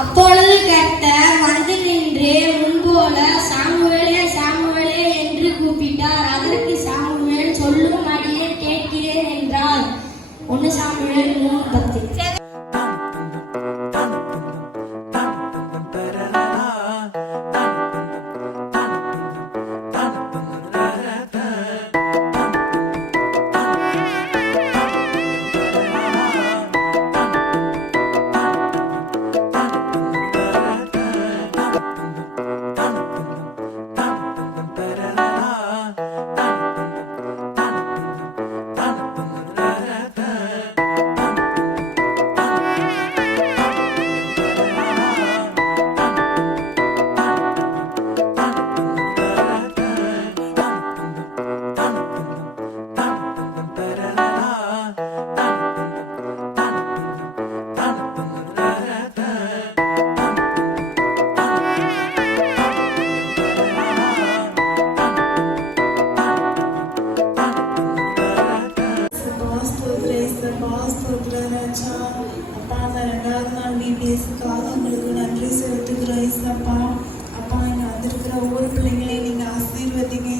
அப்பொழுது கர்த்தர் வந்து நின்று முன்போல சாமுவேலே சாமுவேலே என்று கூப்பிட்டார். அதற்கு சாமுவேல் சொல்லும் அடியேன் கேட்கிறேன் என்றார். 1 சாமுவேல் 3:10. உங்களுக்கு நன்றி செலுத்துகிறோம். அப்பா இங்க வந்திருக்கிற ஒவ்வொரு பிள்ளைங்களையும் நீங்க ஆசீர்வதிங்க.